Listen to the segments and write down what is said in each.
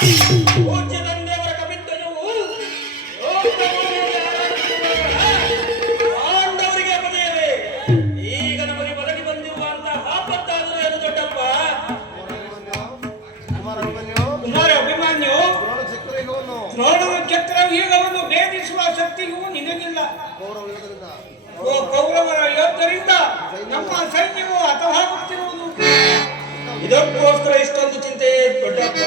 ಪೂಜ್ಯದಂದೇವರ ಕವಿತ್ವವು ಪಾಂಡವರಿಗೆ ಬದೆಯವೆ. ಈಗ ನಮಗೆ ಬದಲಿ ಬಂದಿರುವಂತಹ ಆಪತ್ತಾದರೂ ಏನು ದೊಡ್ಡಪ್ಪ? ಕುಮಾರ ಅಭಿಮನ್ಯು ದ್ರೋಣನ ಚಕ್ರವ್ಯೂಹವನ್ನು ಭೇದಿಸುವ ಶಕ್ತಿಯೂ ನಿನಗಿಲ್ಲ. ಕೌರವರ ಯೋಧರಿಂದ ನಮ್ಮ ಸೈನ್ಯವು ಹತವಾಗುತ್ತಿರುವುದು. ಇದಕ್ಕೋಸ್ಕರ ಇಷ್ಟೊಂದು ಚಿಂತೆ ದೊಡ್ಡಪ್ಪ.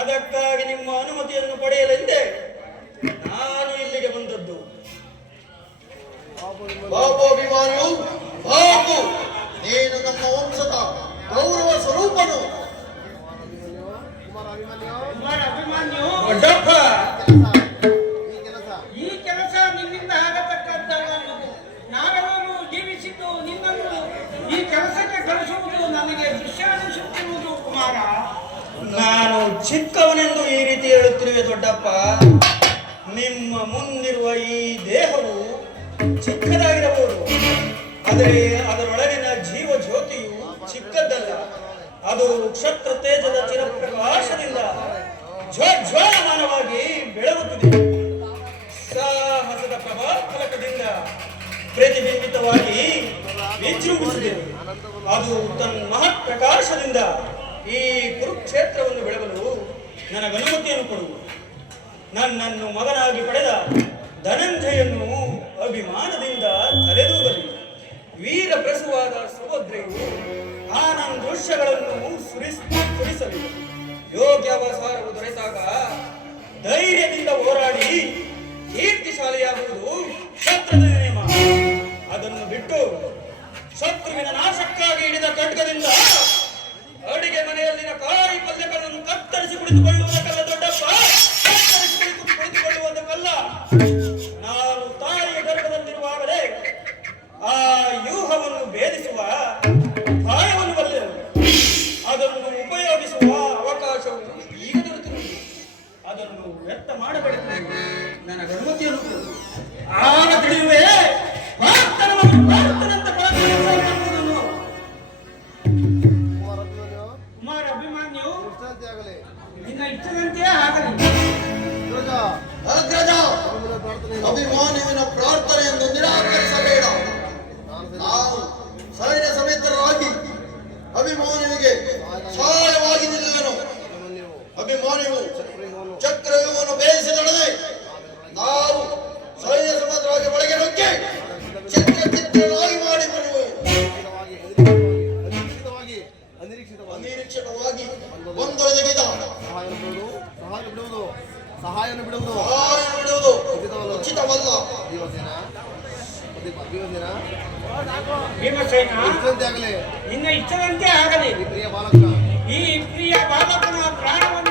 ಅದಕ್ಕಾಗಿ ನಿಮ್ಮ ಅನುಮತಿಯನ್ನು ಪಡೆಯಲೆಂದೇ ನಾನು ಇಲ್ಲಿಗೆ ಬಂದದ್ದು. ಬಾಬು ಅಭಿಮಾನಿಯು, ಬಾಬು ನೀನು ನಮ್ಮ ವಂಶದ ಗೌರವ ಸ್ವರೂಪನು. ದೊಡ್ಡಪ್ಪ, ಈ ಕೆಲಸ ನಿನ್ನಿಂದ ಆಗತಕ್ಕದ್ದಲ್ಲ. ನಾವೆಲ್ಲರೂ ಜೀವಿಸಿದ್ದು ನಿನ್ನನ್ನು ಈ ಕೆಲಸಕ್ಕೆ ಕಳಿಸುವುದು ನನಗೆ ದುಶ್ಯಾನಿಸುತ್ತಿರುವುದು. ಕುಮಾರ, ನಾನು ಚಿಕ್ಕವನೆಂದು ಈ ರೀತಿ ಹೇಳುತ್ತಿರುವೆ ದೊಡ್ಡಪ್ಪ. ನಿಮ್ಮ ಮುಂದಿರುವ ಈ ದೇಹವು ಚಿಕ್ಕದಾಗಿರಬಹುದು, ಆದರೆ ಅದರೊಳಗಿನ ಜೀವ ಜ್ಯೋತಿಯು ಚಿಕ್ಕದ್ದಲ್ಲ. ಅದು ಕ್ಷತ್ರ ತೇಜದ ಚಿರಪ್ರಕಾಶದಿಂದ ಜ್ವಾಲಮಾನವಾಗಿ ಬೆಳಗುತ್ತಿದೆ. ಸಾಹಸದ ಪ್ರಭಾಫಲಕದಿಂದ ಪ್ರತಿಬಿಂಬಿತವಾಗಿ ವಿಜೃಂಭಿಸಿದೆ. ಅದು ತನ್ನ ಮಹತ್ ಪ್ರಕಾಶದಿಂದ ಈ ಕುರುಕ್ಷೇತ್ರವನ್ನು ಬೆಳಗಲು ನನಗನುಮತಿಯನ್ನು ಕೊಡುವುದು. ನನ್ನನ್ನು ಮಗನಾಗಿ ಪಡೆದ ಧನಂಜಯನ್ನು ಅಭಿಮಾನದಿಂದ ತಲೆದೂಗಲಿ. ವೀರ ಪ್ರಸುವಾದ ಸುಭದ್ರೆಯು ಆನಂದ ದೃಶ್ಯಗಳನ್ನು ಸುರಿಸಲಿ. ಯೋಗ್ಯಾವಸಾರವು ದೊರೆತಾಗ ಧೈರ್ಯದಿಂದ ಹೋರಾಡಿ ಕೀರ್ತಿಶಾಲಿಯಾಗುವುದು ಶತ್ರುದ ನೇಮ. ಅದನ್ನು ಬಿಟ್ಟು ಶತ್ರುವಿನ ನಾಶಕ್ಕಾಗಿ ಹಿಡಿದ ಖಡ್ಗದಿಂದ ಅಡಿಗೆ ಮನೆಯಲ್ಲಿನ ಕಾಯಿ ಪಲ್ಯಗಳನ್ನು ಕತ್ತರಿಸಿ ಕುಳಿತುಕೊಳ್ಳುವುದಕ್ಕಲ್ಲ ದೊಡ್ಡಪ್ಪ, ಕತ್ತರಿಸಿ ಕುಳಿತುಕೊಳ್ಳುವುದಕ್ಕಲ್ಲ. ನಾನು ತಾಯಿಯ ಗರ್ಭದಲ್ಲಿರುವಾಗಲೇ ಆ ವ್ಯೂಹವನ್ನು ಭೇದಿಸುವ ಉಪಾಯವನ್ನು ಬಲ್ಲೆನು. ಅದನ್ನು ಉಪಯೋಗಿಸುವ ಅವಕಾಶವು ಈಗ ದೊರೆತಿರುವುದು. ಅದನ್ನು ವ್ಯರ್ಥ ಮಾಡಬೇಡ. ನನಗೆ ಅನುಮತಿಯನ್ನು ಕೊಡು. ಆಗ ತಿಳಿಯುವೆ ಪ್ರಾರ್ಥನಂತ ಕುಮಾರ ಅಭಿಮಾನ್ಯು, ನಿನ್ನ ಇಚ್ಛೆದಂತೆ ಆಗಲಿ. ಅಭಿಮಾನಿವಿನ ಪ್ರಾರ್ಥನೆಯನ್ನು ನಿರಾಕರಿಸಬೇಡ. ನಾವು ಸೈನ್ಯ ಸಮೇತರಾಗಿ ಅಭಿಮಾನಿವಿಗೆ ಸಹಾಯವಾಗಿ ನಿಲ್ಲುವೆನು. ಅಭಿಮಾನಿವು ಚಕ್ರವ್ಯೂಹವನ್ನು ಬೇಯಿಸಿದೊಡನೆ ನಾವು ಸೈನ್ಯ ಸಮೇತರಾಗಿ ಒಳಗೆ ನುಗ್ಗಿ ಚಿತ್ರವಾಗಿ ಮಾಡಿ ಬರುವೆವು. ಅನಿರೀಕ್ಷಿತವಾಗಿ ಒಂದೊಳಗಿದ ಸಹಾಯವನ್ನು ಬಿಡುವುದು ಉಚಿತವಲ್ಲ. ನಿನ್ನ ಇಷ್ಟದಂತೆ ಆಗಲಿ. ಈ ಪ್ರಿಯ ಬಾಲಕನ ಪ್ರಾಣವನ್ನು